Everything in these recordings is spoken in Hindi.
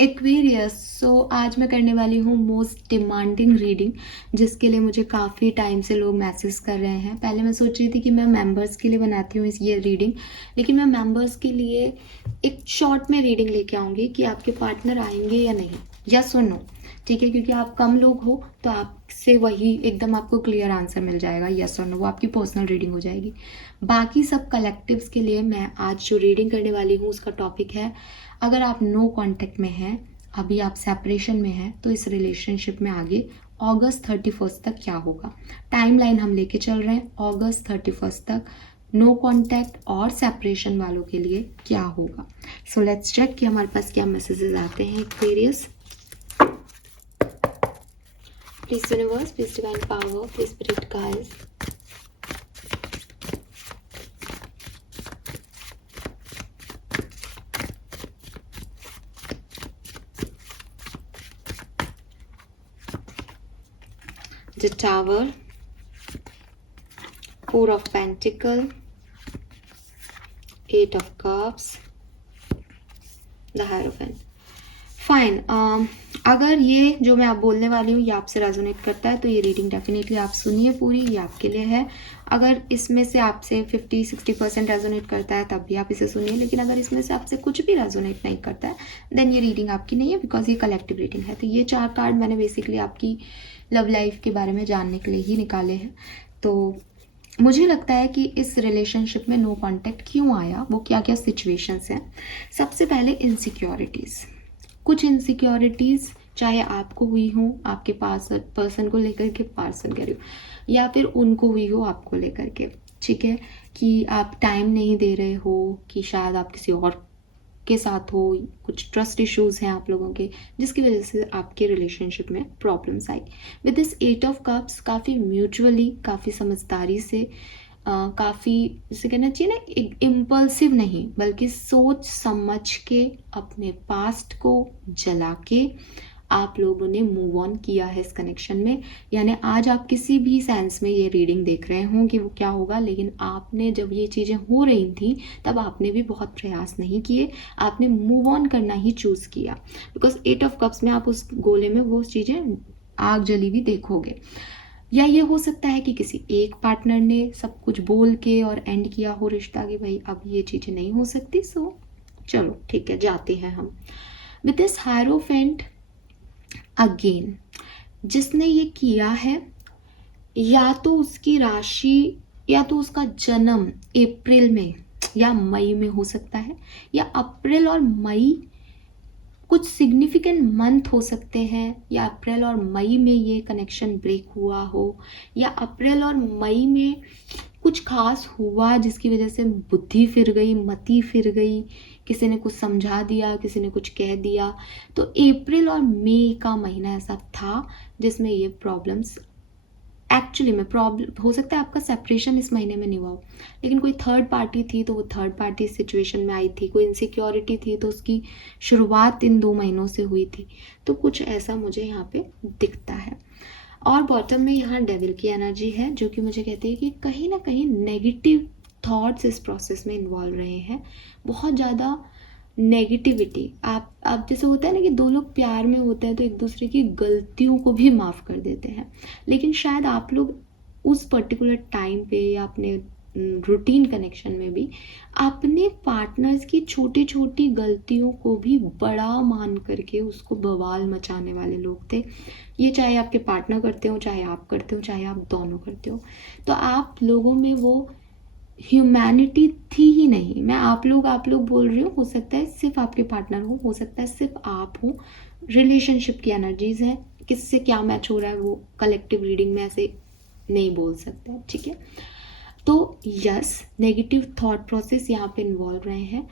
एक्वेरियस। आज मैं करने वाली हूँ मोस्ट डिमांडिंग रीडिंग, जिसके लिए मुझे काफ़ी टाइम से लोग मैसेज कर रहे हैं। पहले मैं सोच रही थी कि मैं मेंबर्स के लिए बनाती हूँ ये रीडिंग, लेकिन मैं मेंबर्स के लिए एक शॉर्ट में रीडिंग लेके आऊँगी कि आपके पार्टनर आएंगे या नहीं, यस और नो। ठीक है, क्योंकि आप कम लोग हो तो आपसे वही एकदम आपको क्लियर आंसर मिल जाएगा, यस और नो। वो आपकी पर्सनल रीडिंग हो जाएगी। बाकी सब कलेक्टिव्स के लिए मैं आज जो रीडिंग करने वाली हूँ उसका टॉपिक है, अगर आप नो कांटेक्ट में हैं, अभी आप सेपरेशन में हैं, तो इस रिलेशनशिप में आगे अगस्त 31 तक क्या होगा। टाइमलाइन हम लेके चल रहे हैं अगस्त 31 तक नो कांटेक्ट और सेपरेशन वालों के लिए क्या होगा। सो लेट्स चेक कि हमारे पास क्या मैसेजेस आते हैं। Aquarius, please universe, please divine power, please spirit guides. The Tower, Four of Pentacles, Eight of Cups, The Hierophant. Fine. अगर ये जो मैं आप बोलने वाली हूँ ये आपसे रेजोनेट करता है तो ये रीडिंग डेफिनेटली आप सुनिए पूरी, ये आपके लिए है। अगर इसमें से आपसे 50-60% रेजोनेट करता है तब भी आप इसे सुनिए, लेकिन अगर इसमें से आपसे कुछ भी रेजोनेट नहीं करता है देन ये रीडिंग आपकी नहीं है, बिकॉज ये कलेक्टिव रीडिंग है। तो ये 4 कार्ड मैंने बेसिकली आपकी लव लाइफ के बारे में जानने के लिए ही निकाले हैं। तो मुझे लगता है कि इस रिलेशनशिप में नो कॉन्टैक्ट क्यों आया, वो क्या क्या सिचुएशंस हैं। सबसे पहले इनसिक्योरिटीज़, कुछ इनसिक्योरिटीज़ चाहे आपको हुई हो, आपके पास पर्सन को लेकर के, पार्सन कह रही हो, या फिर उनको हुई हो आपको लेकर के। ठीक है, कि आप टाइम नहीं दे रहे हो, कि शायद आप किसी और के साथ हो, कुछ ट्रस्ट इश्यूज हैं आप लोगों के, जिसकी वजह से आपके रिलेशनशिप में problems I. With this 8 of cups काफ़ी म्यूचुअली, काफ़ी समझदारी से, काफ़ी जैसे कहना चाहिए ना, एक इम्पल्सिव नहीं बल्कि सोच समझ के अपने पास्ट को जला के आप लोगों ने मूव ऑन किया है इस कनेक्शन में। यानी आज आप किसी भी सेंस में ये रीडिंग देख रहे हों कि वो क्या होगा, लेकिन आपने जब ये चीज़ें हो रही थी तब आपने भी बहुत प्रयास नहीं किए, आपने मूव ऑन करना ही चूज़ किया। बिकॉज 8 ऑफ कप्स में आप उस गोले में वो चीज़ें आग जली हुई देखोगे। या ये हो सकता है कि किसी एक पार्टनर ने सब कुछ बोल के और एंड किया हो रिश्ता कि भाई अब ये चीज़ें नहीं हो सकती, सो चलो ठीक है जाते हैं हम। विद दिस हायरोफेंट अगेन, जिसने ये किया है या तो उसकी राशि या तो उसका जन्म अप्रैल में या मई में हो सकता है, या अप्रैल और मई कुछ सिग्निफिकेंट मंथ हो सकते हैं, या अप्रैल और मई में ये कनेक्शन ब्रेक हुआ हो, या अप्रैल और मई में कुछ खास हुआ जिसकी वजह से बुद्धि फिर गई, मति फिर गई, किसी ने कुछ समझा दिया, किसी ने कुछ कह दिया। तो अप्रैल और मई का महीना ऐसा था जिसमें ये प्रॉब्लम्स एक्चुअली में प्रॉब्लम हो सकता है। आपका सेपरेशन इस महीने में नहीं हुआ हो, लेकिन कोई थर्ड पार्टी थी तो वो थर्ड पार्टी सिचुएशन में आई थी, कोई इनसिक्योरिटी थी तो उसकी शुरुआत इन 2 महीनों से हुई थी। तो कुछ ऐसा मुझे यहाँ पे दिखता है। और बॉटम में यहाँ डेविल की एनर्जी है जो कि मुझे कहती है कि कहीं ना कहीं नेगेटिव थॉट्स इस प्रोसेस में इन्वॉल्व रहे हैं, बहुत ज़्यादा नेगेटिविटी। आप जैसे होता है ना कि 2 लोग प्यार में होते हैं तो एक दूसरे की गलतियों को भी माफ़ कर देते हैं, लेकिन शायद आप लोग उस पर्टिकुलर टाइम पे या अपने रूटीन कनेक्शन में भी अपने पार्टनर्स की छोटी छोटी गलतियों को भी बड़ा मान करके उसको बवाल मचाने वाले लोग थे। ये चाहे आपके पार्टनर करते हो, चाहे आप करते हो, चाहे आप दोनों करते हो, तो आप लोगों में वो ह्यूमैनिटी थी ही नहीं। मैं आप लोग बोल रही हूँ, हो सकता है सिर्फ आपके पार्टनर हो सकता है सिर्फ आप हो। रिलेशनशिप की एनर्जीज है, किससे क्या मैच हो रहा है वो कलेक्टिव रीडिंग में ऐसे नहीं बोल सकते, ठीक है। तो यस, नेगेटिव थॉट प्रोसेस यहाँ पे इन्वॉल्व रहे हैं।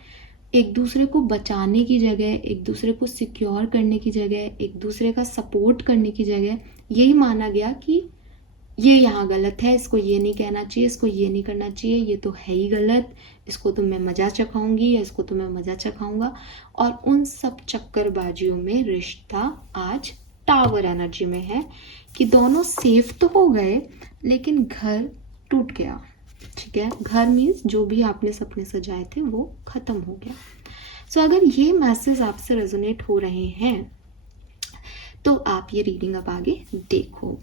एक दूसरे को बचाने की जगह, एक दूसरे को सिक्योर करने की जगह, एक दूसरे का सपोर्ट करने की जगह यही माना गया कि ये यहाँ गलत है, इसको ये नहीं कहना चाहिए, इसको ये नहीं करना चाहिए, ये तो है ही गलत, इसको तो मैं मज़ा चखाऊंगी या इसको तो मैं मज़ा चखाऊंगा। और उन सब चक्करबाजियों में रिश्ता आज टावर एनर्जी में है कि दोनों सेफ तो हो गए लेकिन घर टूट गया। ठीक है, घर मीन्स जो भी आपने सपने सजाए थे वो ख़त्म हो गया। सो अगर ये मैसेज आपसे रेजोनेट हो रहे हैं तो आप ये रीडिंग अब आगे देखो।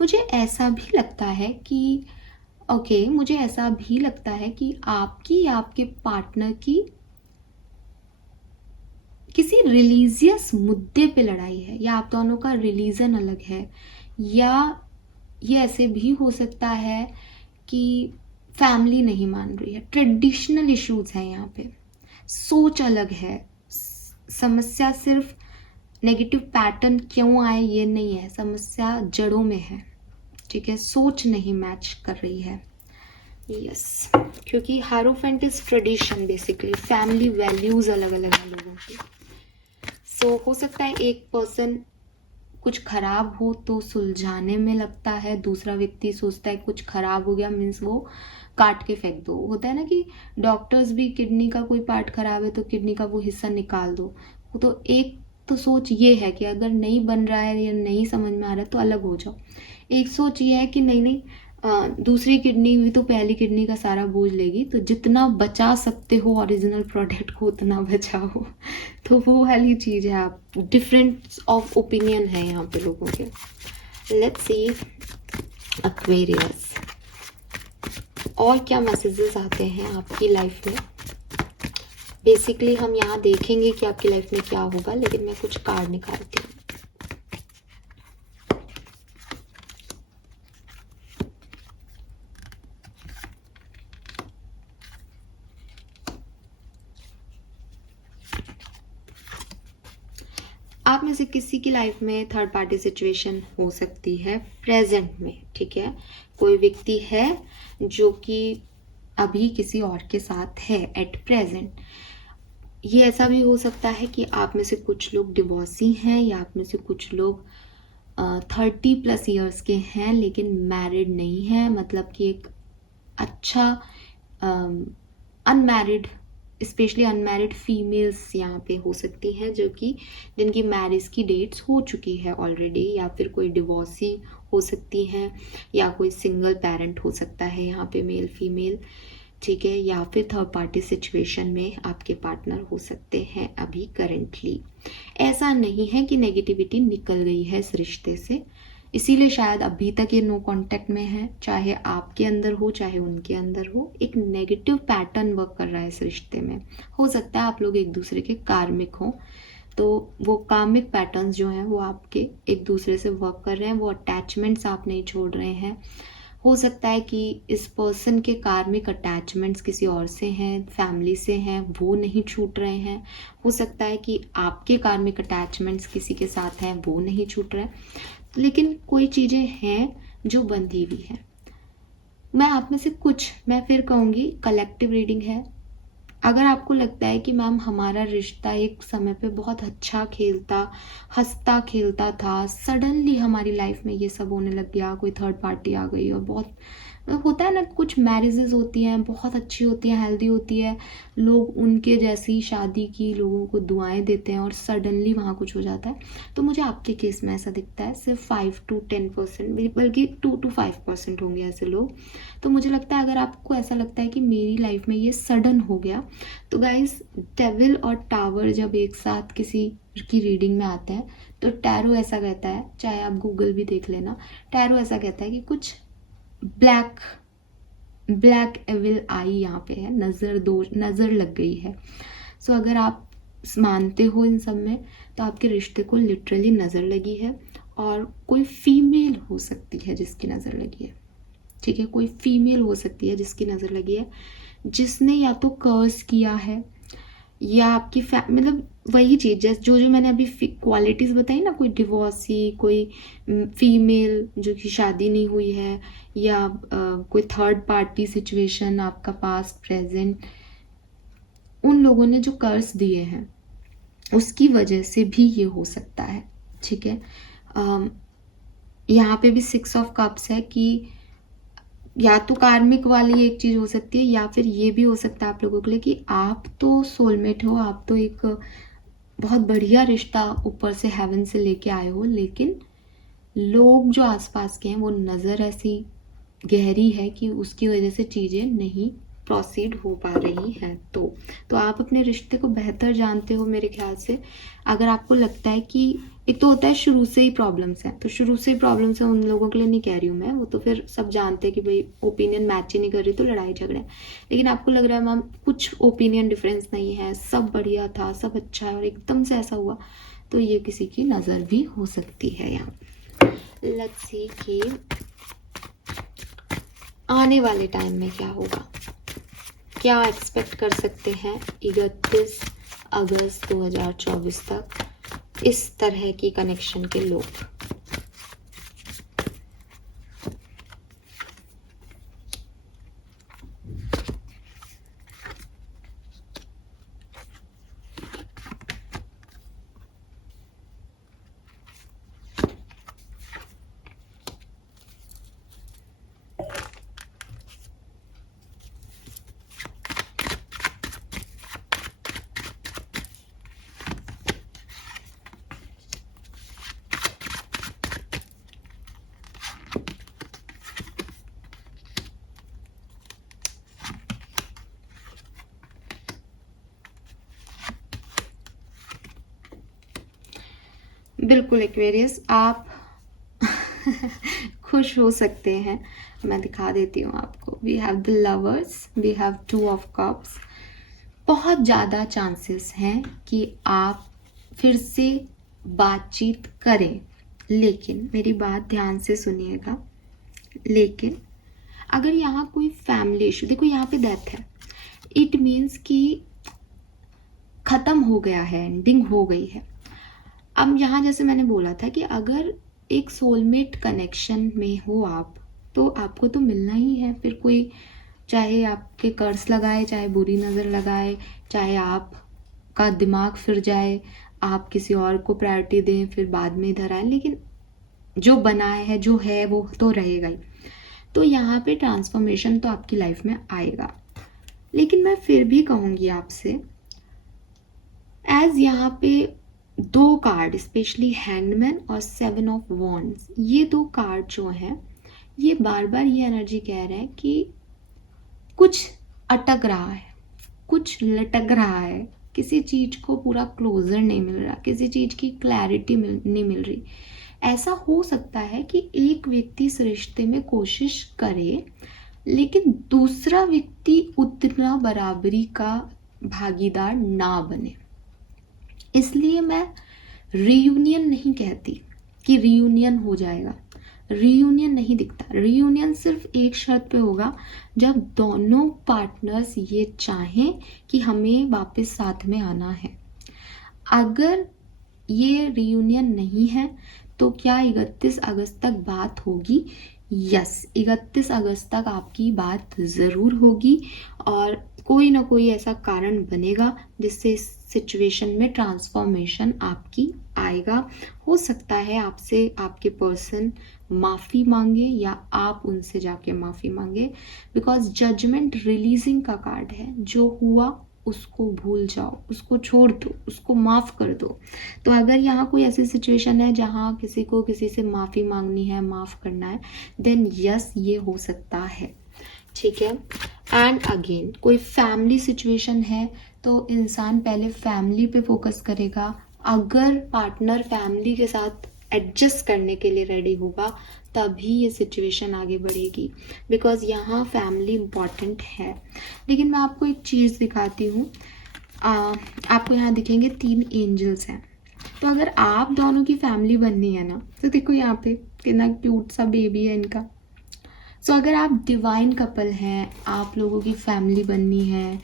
मुझे ऐसा भी लगता है कि मुझे ऐसा भी लगता है कि आपकी या आपके पार्टनर की किसी रिलीजियस मुद्दे पे लड़ाई है, या आप दोनों का रिलीजन अलग है, या ये ऐसे भी हो सकता है कि फैमिली नहीं मान रही है, ट्रेडिशनल इश्यूज हैं यहाँ पे, सोच अलग है। समस्या सिर्फ नेगेटिव पैटर्न क्यों आए ये नहीं है, समस्या जड़ों में है, ठीक है, सोच नहीं मैच कर रही है। यस, क्योंकि हारोफेंट is tradition, basically family values अलग अलग हैं लोगों की। सो हो सकता है एक पर्सन कुछ खराब हो तो सुलझाने में लगता है, दूसरा व्यक्ति सोचता है कुछ खराब हो गया मीन्स वो काट के फेंक दो। होता है ना कि डॉक्टर्स भी किडनी का कोई पार्ट खराब है तो किडनी का वो हिस्सा निकाल दो। तो एक तो सोच ये है कि अगर नहीं बन रहा है या नहीं समझ में आ रहा है तो अलग हो जाओ। एक सोच ये है कि नहीं, दूसरी किडनी भी तो पहली किडनी का सारा बोझ लेगी, तो जितना बचा सकते हो ओरिजिनल प्रोडक्ट को उतना बचाओ। तो वो वाली चीज़ है, आप डिफरेंस ऑफ ओपिनियन है यहाँ पे लोगों के। लेट्स सी एक्वेरियस, और क्या मैसेजेस आते हैं आपकी लाइफ में। बेसिकली हम यहाँ देखेंगे कि आपकी लाइफ में क्या होगा, लेकिन मैं कुछ कार्ड निकालती हूँ। आप में से किसी की लाइफ में थर्ड पार्टी सिचुएशन हो सकती है प्रेजेंट में, ठीक है। कोई व्यक्ति है जो कि अभी किसी और के साथ है एट प्रेजेंट। ये ऐसा भी हो सकता है कि आप में से कुछ लोग डिवोर्सी हैं, या आप में से कुछ लोग 30+ ईयर्स के हैं लेकिन मैरिड नहीं है, मतलब कि एक अच्छा अनमैरिड, स्पेशली अनमैरिड फीमेल्स यहाँ पे हो सकती हैं जो कि जिनकी मैरिज की डेट्स हो चुकी है ऑलरेडी, या फिर कोई डिवोर्सी हो सकती हैं, या कोई सिंगल पेरेंट हो सकता है यहाँ पे, मेल फीमेल, ठीक है, या फिर थर्ड पार्टी सिचुएशन में आपके पार्टनर हो सकते हैं अभी करेंटली। ऐसा नहीं है कि नेगेटिविटी निकल गई है इस रिश्ते से, इसीलिए शायद अभी तक ये नो कांटेक्ट में है, चाहे आपके अंदर हो चाहे उनके अंदर हो। एक नेगेटिव पैटर्न वर्क कर रहा है इस रिश्ते में। हो सकता है आप लोग एक दूसरे के कार्मिक हों, तो वो कार्मिक पैटर्न्स जो हैं वो आपके एक दूसरे से वर्क कर रहे हैं, वो अटैचमेंट्स आप नहीं छोड़ रहे हैं। हो सकता है कि इस पर्सन के कार्मिक अटैचमेंट्स किसी और से हैं, फैमिली से हैं, वो नहीं छूट रहे हैं। हो सकता है कि आपके कार्मिक अटैचमेंट्स किसी के साथ हैं, वो नहीं छूट रहे हैं, लेकिन कोई चीज़ें हैं जो बंधी हुई हैं। मैं आप में से कुछ, मैं फिर कहूँगी कलेक्टिव रीडिंग है। अगर आपको लगता है कि मैम हमारा रिश्ता एक समय पे बहुत अच्छा खेलता, हंसता खेलता था, सडनली हमारी लाइफ में ये सब होने लग गया, कोई थर्ड पार्टी आ गई, और बहुत होता है ना, कुछ मैरिजेस होती हैं बहुत अच्छी होती हैं, हेल्दी होती है, लोग उनके जैसी शादी की लोगों को दुआएं देते हैं, और सडनली वहाँ कुछ हो जाता है। तो मुझे आपके केस में ऐसा दिखता है, सिर्फ 5 to 10%, बल्कि 2 to 5% होंगे ऐसे लोग। तो मुझे लगता है अगर आपको ऐसा लगता है कि मेरी लाइफ में ये सडन हो गया, तो गाइस डेविल और टावर जब एक साथ किसी की रीडिंग में आते हैं तो टैरो ऐसा कहता है, चाहे आप गूगल भी देख लेना, टैरो ऐसा कहता है कि कुछ ब्लैक एविल आई यहाँ पे है, नज़र लग गई है। सो अगर आप मानते हो इन सब में, तो आपके रिश्ते को लिटरली नज़र लगी है, और कोई फीमेल हो सकती है जिसकी नज़र लगी है, ठीक है, कोई फीमेल हो सकती है जिसकी नज़र लगी है, जिसने या तो कर्स किया है, या आपकी मतलब वही चीज़ जैसे जो मैंने अभी क्वालिटीज़ बताई ना, कोई डिवोर्सी, कोई फीमेल जो कि शादी नहीं हुई है, या कोई थर्ड पार्टी सिचुएशन आपका पास्ट प्रेजेंट, उन लोगों ने जो कर्स दिए हैं उसकी वजह से भी ये हो सकता है, ठीक है। यहाँ पे भी 6 ऑफ कप्स है कि या तो कार्मिक वाली एक चीज़ हो सकती है, या फिर ये भी हो सकता है आप लोगों के लिए कि आप तो सोलमेट हो, आप तो एक बहुत बढ़िया रिश्ता ऊपर से हेवन से लेके आए हो, लेकिन लोग जो आसपास के हैं वो नज़र ऐसी गहरी है कि उसकी वजह से चीज़ें नहीं प्रोसीड हो पा रही हैं तो आप अपने रिश्ते को बेहतर जानते हो मेरे ख्याल से। अगर आपको लगता है कि एक तो होता है शुरू से ही प्रॉब्लम्स हैं, तो शुरू से ही प्रॉब्लम्स हैं उन लोगों के लिए नहीं कह रही हूँ मैं, वो तो फिर सब जानते हैं कि भाई ओपिनियन मैच ही नहीं कर रही तो लड़ाई झगड़े हैं। लेकिन आपको लग रहा है मैम कुछ ओपिनियन डिफरेंस नहीं है, सब बढ़िया था, सब अच्छा है और एकदम से ऐसा हुआ, तो ये किसी की नज़र भी हो सकती है यहाँ। लेट्स सी कि आने वाले टाइम में क्या होगा, क्या एक्सपेक्ट कर सकते हैं 31 अगस्त 2024 तक इस तरह की कनेक्शन के लोग। बिल्कुल एक्वेरियस, आप खुश हो सकते हैं। मैं दिखा देती हूँ आपको। We have the lovers, we have 2 of cups. बहुत ज़्यादा चांसेस हैं कि आप फिर से बातचीत करें, लेकिन मेरी बात ध्यान से सुनिएगा। लेकिन अगर यहाँ कोई फैमिली इशू, देखो यहाँ पे डेथ है, इट मीन्स कि ख़त्म हो गया है, एंडिंग हो गई है। अब यहाँ जैसे मैंने बोला था कि अगर एक सोलमेट कनेक्शन में हो आप, तो आपको तो मिलना ही है। फिर कोई चाहे आपके कर्स लगाए, चाहे बुरी नज़र लगाए, चाहे आपका दिमाग फिर जाए, आप किसी और को प्रायोरिटी दें, फिर बाद में इधर आए, लेकिन जो बनाए है, जो है वो तो रहेगा ही। तो यहाँ पे ट्रांसफॉर्मेशन तो आपकी लाइफ में आएगा। लेकिन मैं फिर भी कहूँगी आपसे, एज यहाँ पे 2 कार्ड, स्पेशली हैंगमैन और 7 ऑफ वॉन्ड्स, ये 2 कार्ड जो हैं, ये बार बार ये एनर्जी कह रहे हैं कि कुछ अटक रहा है, कुछ लटक रहा है, किसी चीज़ को पूरा क्लोजर नहीं मिल रहा, किसी चीज़ की क्लैरिटी नहीं मिल रही। ऐसा हो सकता है कि एक व्यक्ति इस रिश्ते में कोशिश करे, लेकिन दूसरा व्यक्ति उतना बराबरी का भागीदार ना बने। इसलिए मैं रीयूनियन नहीं कहती कि रीयूनियन हो जाएगा, रीयूनियन नहीं दिखता। रीयूनियन सिर्फ एक शर्त पे होगा, जब दोनों पार्टनर्स ये चाहें कि हमें वापस साथ में आना है। अगर ये रीयूनियन नहीं है तो क्या 31 अगस्त तक बात होगी? यस, 31 अगस्त तक आपकी बात ज़रूर होगी और कोई ना कोई ऐसा कारण बनेगा जिससे इस सिचुएशन में ट्रांसफॉर्मेशन आपकी आएगा। हो सकता है आपसे आपके पर्सन माफ़ी मांगे या आप उनसे जाके माफ़ी मांगे, बिकॉज जजमेंट रिलीजिंग का कार्ड है। जो हुआ उसको भूल जाओ, उसको छोड़ दो, उसको माफ़ कर दो। तो अगर यहाँ कोई ऐसी सिचुएशन है जहाँ किसी को किसी से माफ़ी मांगनी है, माफ़ करना है, देन यस ये हो सकता है, ठीक है। एंड अगेन कोई फैमिली सिचुएशन है तो इंसान पहले फैमिली पे फोकस करेगा। अगर पार्टनर फैमिली के साथ एडजस्ट करने के लिए रेडी होगा तभी ये सिचुएशन आगे बढ़ेगी, बिकॉज यहाँ फैमिली इम्पॉर्टेंट है। लेकिन मैं आपको एक चीज़ दिखाती हूँ। आपको यहाँ दिखेंगे 3 एंजल्स हैं। तो अगर आप दोनों की फैमिली बननी है ना, तो देखो यहाँ पे कितना क्यूट सा बेबी है इनका। सो अगर आप डिवाइन कपल हैं, आप लोगों की फैमिली बननी है,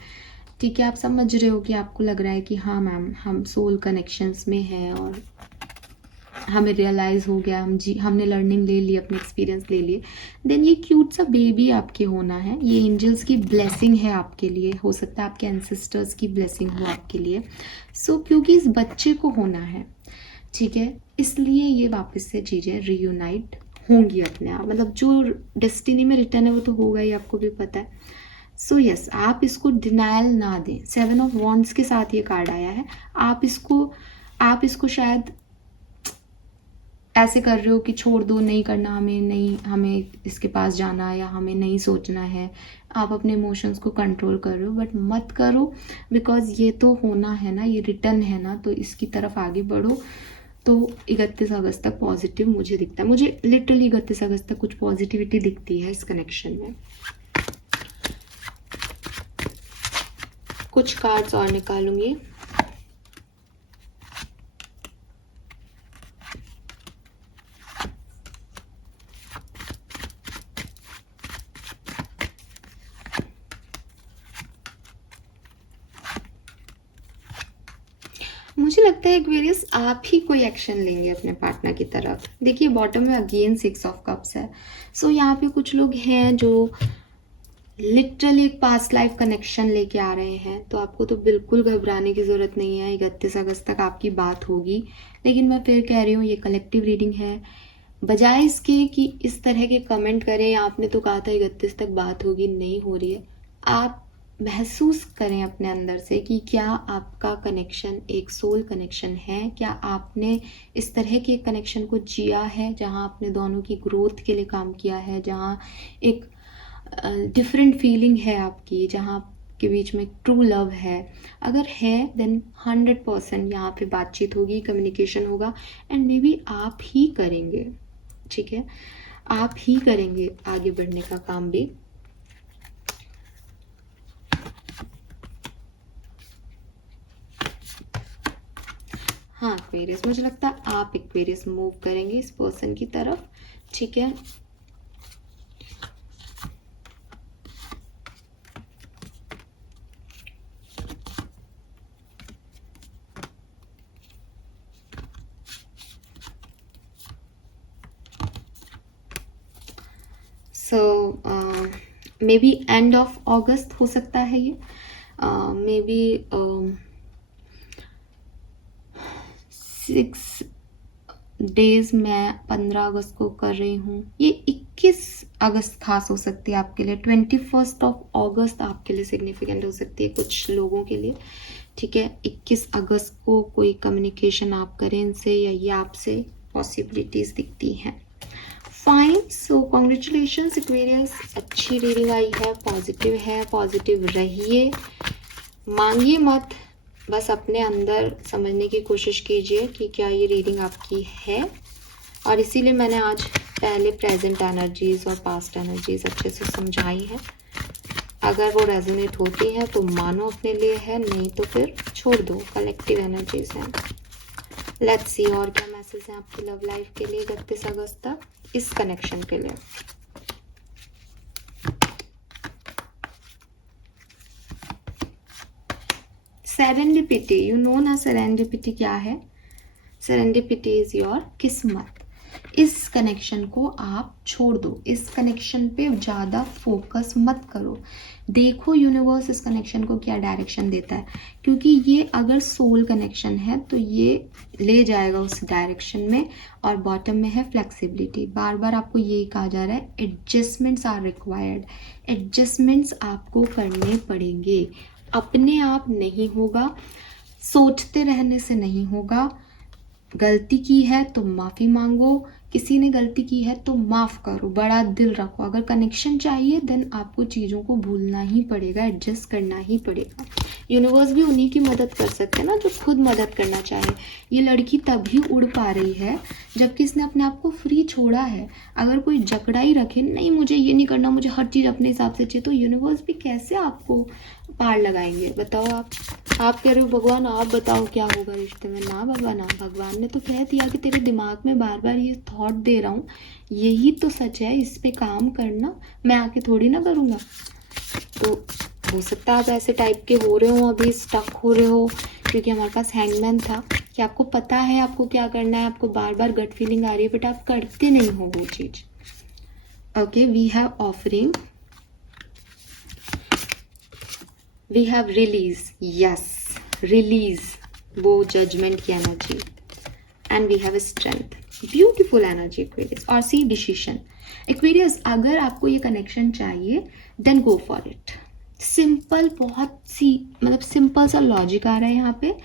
ठीक है, आप समझ रहे हो कि आपको लग रहा है कि हाँ मैम हम सोल कनेक्शंस में हैं और हमें रियलाइज़ हो गया, हमने लर्निंग ले ली, अपने एक्सपीरियंस ले लिए, देन ये क्यूट सा बेबी आपके होना है। ये एंजल्स की ब्लेसिंग है आपके लिए, हो सकता है आपके एंसेस्टर्स की ब्लेसिंग हो आपके लिए। सो क्योंकि इस बच्चे को होना है, ठीक है, इसलिए ये वापस से चीज़ें रीयूनाइट होंगी अपने आप। मतलब जो डेस्टिनी में रिटर्न है वो तो होगा ही, आपको भी पता है। सो यस, आप इसको डिनायल ना दें। 7 ऑफ वॉन्ड्स के साथ ये कार्ड आया है। आप इसको शायद ऐसे कर रहे हो कि छोड़ दो, नहीं करना, हमें नहीं, हमें इसके पास जाना या हमें नहीं सोचना है, आप अपने इमोशंस को कंट्रोल कर रहे हो, बट मत करो, बिकॉज ये तो होना है ना, ये रिटर्न है ना, तो इसकी तरफ आगे बढ़ो। तो 31 अगस्त तक पॉजिटिव मुझे दिखता है, मुझे लिटरली 31 अगस्त तक कुछ पॉजिटिविटी दिखती है इस कनेक्शन में। कुछ कार्ड्स और निकालूंगी। मुझे लगता है एक्वेरियस आप ही कोई एक्शन लेंगे अपने पार्टनर की तरफ। देखिए बॉटम में अगेन 6 ऑफ कप्स है। सो यहाँ पे कुछ लोग हैं जो लिटरली एक पास्ट लाइफ कनेक्शन लेके आ रहे हैं, तो आपको तो बिल्कुल घबराने की ज़रूरत नहीं है। 31 अगस्त तक आपकी बात होगी, लेकिन मैं फिर कह रही हूँ ये कलेक्टिव रीडिंग है। बजाय इसके कि इस तरह के कमेंट करें, आपने तो कहा था 31 तक बात होगी, नहीं हो रही है, आप महसूस करें अपने अंदर से कि क्या आपका कनेक्शन एक सोल कनेक्शन है, क्या आपने इस तरह के कनेक्शन को जिया है जहाँ आपने दोनों की ग्रोथ के लिए काम किया है, जहाँ एक डिफरेंट फीलिंग है आपकी, जहाँ के बीच में ट्रू लव है। अगर है देन 100% यहाँ पे बातचीत होगी, कम्युनिकेशन होगा, एंड मे बी आप ही करेंगे, ठीक है, आप ही करेंगे आगे बढ़ने का काम भी। हाँ एक्वेरियस, मुझे लगता है आप एक्वेरियस मूव करेंगे इस पर्सन की तरफ, ठीक है। So may be end of August हो सकता है ये, मे बी 6 डेज मैं 15 अगस्त को कर रही हूँ, ये 21 अगस्त खास हो सकती है आपके लिए, 21 ऑफ अगस्त आपके लिए सिग्निफिकेंट हो सकती है कुछ लोगों के लिए, ठीक है। 21 अगस्त को कोई कम्युनिकेशन आप करें इनसे या ये आपसे, पॉसिबिलिटीज दिखती हैं। फाइन, सो कॉन्ग्रेचुलेशंस एक्वेरियस, अच्छी रीडिंग आई है, पॉजिटिव है, पॉजिटिव रहिए, मांगिए मत, बस अपने अंदर समझने की कोशिश कीजिए कि क्या ये रीडिंग आपकी है। और इसीलिए मैंने आज पहले प्रेजेंट एनर्जीज और पास्ट एनर्जीज अच्छे से समझाई है। अगर वो रेजोनेट होती हैं तो मानो अपने लिए है, नहीं तो फिर छोड़ दो, कलेक्टिव एनर्जीज हैं। लेट्स सी और क्या मैसेज है आपकी लव लाइफ के लिए 31 अगस्त तक इस कनेक्शन के लिए। सेरेंडिपिटी, यू नो ना सेरेंडिपिटी क्या है? सेरेंडिपिटी इज योर किस्मत। इस कनेक्शन को आप छोड़ दो, इस कनेक्शन पे ज़्यादा फोकस मत करो, देखो यूनिवर्स इस कनेक्शन को क्या डायरेक्शन देता है, क्योंकि ये अगर सोल कनेक्शन है तो ये ले जाएगा उस डायरेक्शन में। और बॉटम में है फ्लेक्सिबिलिटी, बार बार आपको यही कहा जा रहा है, एडजस्टमेंट्स आर रिक्वायर्ड, एडजस्टमेंट्स आपको करने पड़ेंगे, अपने आप नहीं होगा, सोचते रहने से नहीं होगा। गलती की है तो माफ़ी मांगो, किसी ने गलती की है तो माफ़ करो, बड़ा दिल रखो। अगर कनेक्शन चाहिए देन आपको चीज़ों को भूलना ही पड़ेगा, एडजस्ट करना ही पड़ेगा। यूनिवर्स भी उन्हीं की मदद कर सकते हैं ना जो खुद मदद करना चाहे। ये लड़की तभी उड़ पा रही है जबकि इसने अपने आप को फ्री छोड़ा है। अगर कोई जकड़ाई रखे, नहीं मुझे ये नहीं करना, मुझे हर चीज़ अपने हिसाब से चाहिए, तो यूनिवर्स भी कैसे आपको पार लगाएंगे बताओ। आप कह रहे हो भगवान आप बताओ क्या होगा रिश्ते में, ना बाबा ना, भगवान ने तो कह दिया कि तेरे दिमाग में बार बार ये थॉट दे रहा हूँ, यही तो सच है, इस पे काम करना, मैं आके थोड़ी ना करूँगा। तो हो सकता है आप ऐसे टाइप के हो रहे हो, अभी स्टक हो रहे हो, क्योंकि हमारे पास हैंगमैन था कि आपको पता है आपको क्या करना है, आपको बार बार गट फीलिंग आ रही है, बट आप करते नहीं हो वो चीज़। Okay, we have offering, we have release, yes release वो जजमेंट की energy, and we have strength, beautiful energy Aquarius. और सी डिसीजन एक्वेरियस, अगर आपको ये कनेक्शन चाहिए then go for it, simple, बहुत सी मतलब सिंपल सा लॉजिक आ रहा है यहाँ पे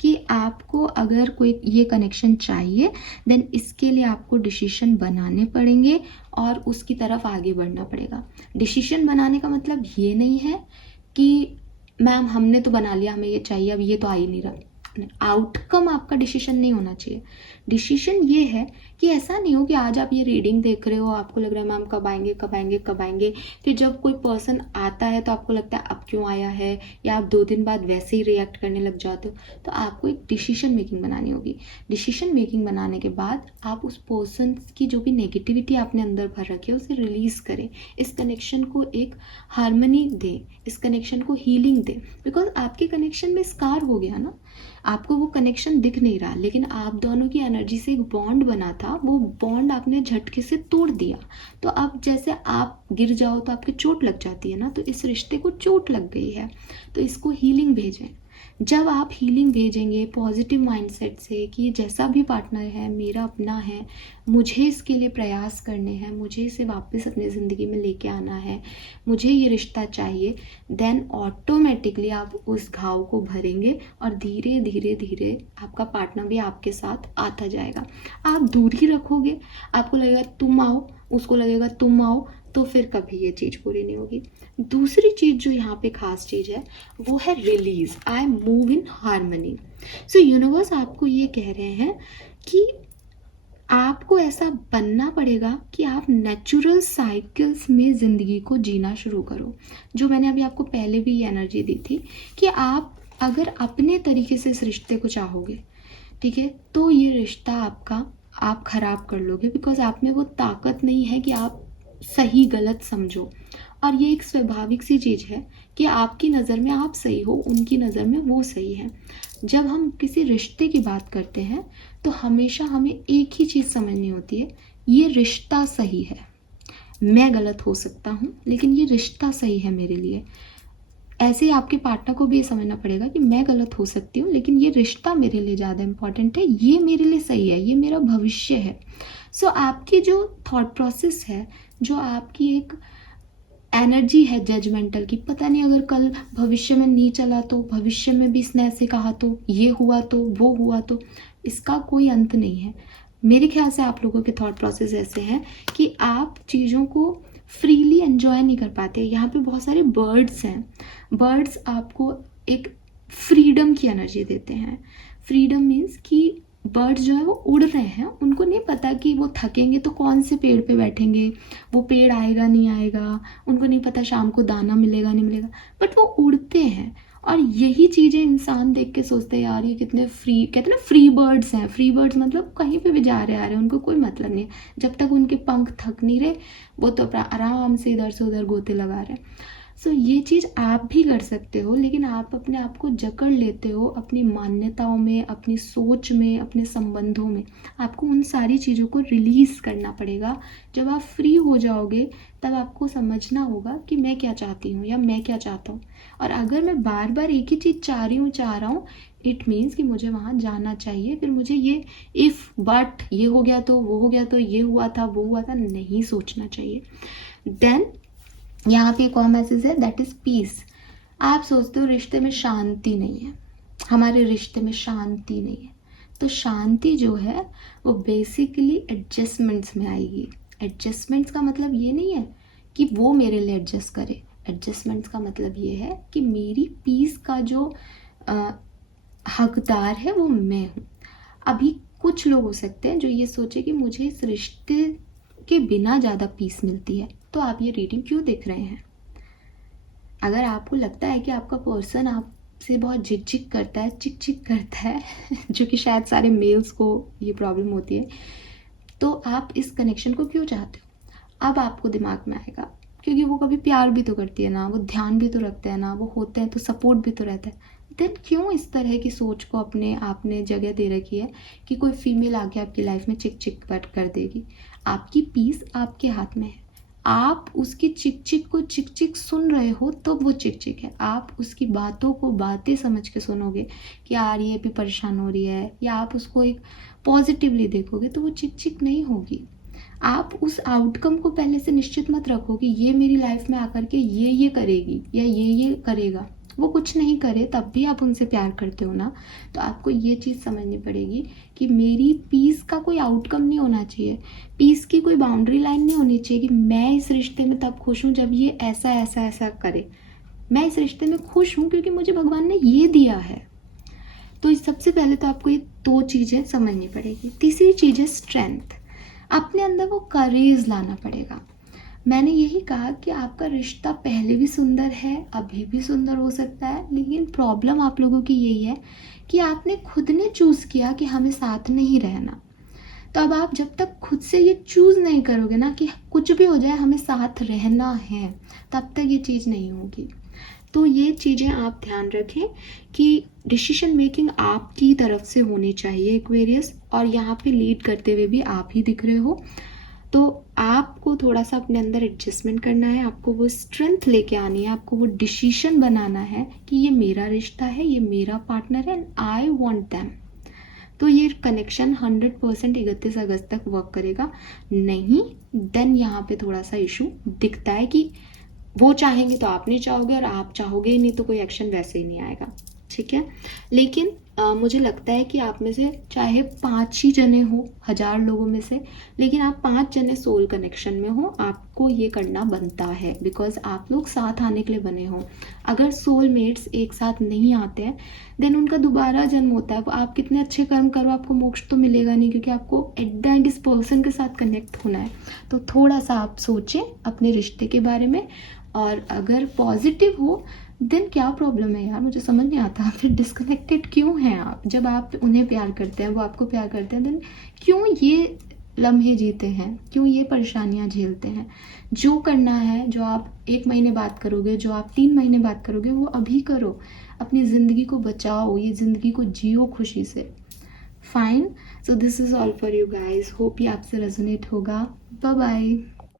कि आपको अगर कोई ये कनेक्शन चाहिए देन इसके लिए आपको डिसीजन बनाने पड़ेंगे और उसकी तरफ आगे बढ़ना पड़ेगा। डिसीजन बनाने का मतलब ये नहीं है कि मैम हमने तो बना लिया, हमें ये चाहिए, अब ये तो आ ही नहीं रहा। आउटकम आपका डिसीजन नहीं होना चाहिए। डिसीजन ये है कि ऐसा नहीं हो कि आज आप ये रीडिंग देख रहे हो, आपको लग रहा है मैम कब आएंगे कब आएंगे कब आएंगे, फिर जब कोई पर्सन आता है तो आपको लगता है अब क्यों आया है, या आप 2 दिन बाद वैसे ही रिएक्ट करने लग जाते हो। तो आपको एक डिसीजन मेकिंग बनानी होगी। डिसीजन मेकिंग बनाने के बाद आप उस पर्सन की जो भी नेगेटिविटी आपने अंदर भर रखी है उसे रिलीज़ करें, इस कनेक्शन को एक हार्मनी दें, इस कनेक्शन को हीलिंग दें। बिकॉज आपके कनेक्शन में स्कार हो गया ना, आपको वो कनेक्शन दिख नहीं रहा, लेकिन आप दोनों की एनर्जी से एक बॉन्ड बना था, वो बॉन्ड आपने झटके से तोड़ दिया। तो अब जैसे आप गिर जाओ तो आपकी चोट लग जाती है ना, तो इस रिश्ते को चोट लग गई है, तो इसको हीलिंग भेजें। जब आप हीलिंग भेजेंगे पॉजिटिव माइंडसेट से कि ये जैसा भी पार्टनर है मेरा अपना है, मुझे इसके लिए प्रयास करने हैं, मुझे इसे वापस अपनी ज़िंदगी में लेके आना है, मुझे ये रिश्ता चाहिए, देन ऑटोमेटिकली आप उस घाव को भरेंगे और धीरे धीरे धीरे आपका पार्टनर भी आपके साथ आता जाएगा। आप दूरी रखोगे, आपको लगेगा तुम आओ, उसको लगेगा तुम आओ, तो फिर कभी ये चीज़ पूरी नहीं होगी। दूसरी चीज़ जो यहाँ पे खास चीज़ है वो है release, I move in harmony. So universe आपको ये कह रहे हैं कि आपको ऐसा बनना पड़ेगा कि आप नेचुरल साइकिल्स में ज़िंदगी को जीना शुरू करो। जो मैंने अभी आपको पहले भी ये एनर्जी दी थी कि आप अगर अपने तरीके से इस रिश्ते को चाहोगे, ठीक है, तो ये रिश्ता आपका आप ख़राब कर लोगे। बिकॉज आप में वो ताकत नहीं है कि आप सही गलत समझो। और ये एक स्वाभाविक सी चीज़ है कि आपकी नज़र में आप सही हो, उनकी नज़र में वो सही है। जब हम किसी रिश्ते की बात करते हैं तो हमेशा हमें एक ही चीज़ समझनी होती है, ये रिश्ता सही है। मैं गलत हो सकता हूँ लेकिन ये रिश्ता सही है मेरे लिए। ऐसे ही आपके पार्टनर को भी ये समझना पड़ेगा कि मैं गलत हो सकती हूँ लेकिन ये रिश्ता मेरे लिए ज़्यादा इम्पॉर्टेंट है, ये मेरे लिए सही है, ये मेरा भविष्य है। सो आपकी जो थॉट प्रोसेस है, जो आपकी एक एनर्जी है जजमेंटल की, पता नहीं अगर कल भविष्य में नहीं चला तो, भविष्य में भी इसने ऐसे कहा तो, ये हुआ तो, वो हुआ तो, इसका कोई अंत नहीं है। मेरे ख्याल से आप लोगों के थॉट प्रोसेस ऐसे हैं कि आप चीज़ों को फ्रीली एंजॉय नहीं कर पाते। यहाँ पे बहुत सारे बर्ड्स हैं, बर्ड्स आपको एक फ्रीडम की एनर्जी देते हैं। फ्रीडम मीन्स कि बर्ड्स जो है वो उड़ रहे हैं, उनको नहीं पता कि वो थकेंगे तो कौन से पेड़ पे बैठेंगे, वो पेड़ आएगा नहीं आएगा, उनको नहीं पता शाम को दाना मिलेगा नहीं मिलेगा, बट वो उड़ते हैं। और यही चीज़ें इंसान देख के सोचते हैं यार ये कितने फ्री, कहते हैं ना फ्री बर्ड्स हैं। फ्री बर्ड्स मतलब कहीं पे भी जा रहे आ रहे हैं, उनको कोई मतलब नहीं है, जब तक उनके पंख थक नहीं रहे वो तो अपना आराम से इधर से उधर गोते लगा रहे हैं। सो ये चीज़ आप भी कर सकते हो, लेकिन आप अपने आप को जकड़ लेते हो अपनी मान्यताओं में, अपनी सोच में, अपने संबंधों में। आपको उन सारी चीज़ों को रिलीज़ करना पड़ेगा। जब आप फ्री हो जाओगे तब आपको समझना होगा कि मैं क्या चाहती हूँ या मैं क्या चाहता हूँ। और अगर मैं बार बार एक ही चीज़ चाह रहा हूँ, इट मीन्स कि मुझे वहाँ जाना चाहिए, फिर मुझे ये इफ़ बट ये हो गया तो वो हो गया तो ये हुआ था वो हुआ था नहीं सोचना चाहिए। देन यहाँ पे एक और मैसेज है, दैट इज़ पीस। आप सोचते हो रिश्ते में शांति नहीं है, हमारे रिश्ते में शांति नहीं है, तो शांति जो है वो बेसिकली एडजस्टमेंट्स में आएगी। एडजस्टमेंट्स का मतलब ये नहीं है कि वो मेरे लिए एडजस्ट करे, एडजस्टमेंट्स का मतलब ये है कि मेरी पीस का जो हकदार है वो मैं हूँ। अभी कुछ लोग हो सकते हैं जो ये सोचे कि मुझे इस रिश्ते के बिना ज़्यादा पीस मिलती है, तो आप ये रीडिंग क्यों देख रहे हैं? अगर आपको लगता है कि आपका पर्सन आपसे बहुत झिक झिक करता है, चिक चिक करता है जो कि शायद सारे मेल्स को ये प्रॉब्लम होती है, तो आप इस कनेक्शन को क्यों चाहते हो? अब आपको दिमाग में आएगा, क्योंकि वो कभी प्यार भी तो करती है ना, वो ध्यान भी तो रखते हैं ना, वो होते हैं तो सपोर्ट भी तो रहता है। देन क्यों इस तरह की सोच को अपने आपने जगह दे रखी है कि कोई फीमेल आके आपकी लाइफ में चिक चिक कर देगी? आपकी पीस आपके हाथ में है। आप उसकी चिक चिक को चिक चिक सुन रहे हो तो वो चिक चिक है। आप उसकी बातों को बातें समझ के सुनोगे कि यार ये भी परेशान हो रही है, या आप उसको एक पॉजिटिवली देखोगे तो वो चिक चिक नहीं होगी। आप उस आउटकम को पहले से निश्चित मत रखो कि ये मेरी लाइफ में आकर के ये करेगी या ये करेगा। वो कुछ नहीं करे तब भी आप उनसे प्यार करते हो ना, तो आपको ये चीज़ समझनी पड़ेगी कि मेरी पीस का कोई आउटकम नहीं होना चाहिए, पीस की कोई बाउंड्री लाइन नहीं होनी चाहिए कि मैं इस रिश्ते में तब खुश हूँ जब ये ऐसा ऐसा ऐसा करे। मैं इस रिश्ते में खुश हूँ क्योंकि मुझे भगवान ने ये दिया है। तो सबसे पहले तो आपको ये 2 चीज़ें समझनी पड़ेगी। तीसरी चीज़ है स्ट्रेंथ। अपने अंदर वो करेज लाना पड़ेगा। मैंने यही कहा कि आपका रिश्ता पहले भी सुंदर है, अभी भी सुंदर हो सकता है, लेकिन प्रॉब्लम आप लोगों की यही है कि आपने खुद ने चूज़ किया कि हमें साथ नहीं रहना। तो अब आप जब तक खुद से ये चूज़ नहीं करोगे ना कि कुछ भी हो जाए हमें साथ रहना है, तब तक ये चीज़ नहीं होगी। तो ये चीज़ें आप ध्यान रखें कि डिसीजन मेकिंग आपकी तरफ से होनी चाहिए एक्वेरियस, और यहाँ पे लीड करते हुए भी आप ही दिख रहे हो। तो आपको थोड़ा सा अपने अंदर एडजस्टमेंट करना है, आपको वो स्ट्रेंथ लेके आनी है, आपको वो डिसीजन बनाना है कि ये मेरा रिश्ता है, ये मेरा पार्टनर है एंड आई वांट दैम। तो ये कनेक्शन 100% 31 अगस्त तक वर्क करेगा। नहीं देन यहाँ पे थोड़ा सा इशू दिखता है कि वो चाहेंगे तो आप नहीं चाहोगे और आप चाहोगे ही नहीं तो कोई एक्शन वैसे ही नहीं आएगा, ठीक है। लेकिन मुझे लगता है कि आप में से चाहे 5 ही जने हो 1000 लोगों में से, लेकिन आप 5 जने सोल कनेक्शन में हो, आपको ये करना बनता है बिकॉज आप लोग साथ आने के लिए बने हो। अगर सोलमेट्स एक साथ नहीं आते हैं देन उनका दोबारा जन्म होता है। आप कितने अच्छे कर्म करो आपको मोक्ष तो मिलेगा नहीं, क्योंकि आपको एट द एंड इस पर्सन के साथ कनेक्ट होना है। तो थोड़ा सा आप सोचें अपने रिश्ते के बारे में, और अगर पॉजिटिव हो देन क्या प्रॉब्लम है यार, मुझे समझ नहीं आता फिर डिस्कनेक्टेड क्यों हैं आप। जब आप उन्हें प्यार करते हैं, वो आपको प्यार करते हैं, देन क्यों ये लम्हे जीते हैं, क्यों ये परेशानियां झेलते हैं। जो करना है, जो आप 1 महीने बाद करोगे, जो आप 3 महीने बाद करोगे, वो अभी करो। अपनी ज़िंदगी को बचाओ, ये ज़िंदगी को जियो खुशी से। Fine, so this is all for you guys. Hope ये आपसे रेजोनेट होगा। Bye bye.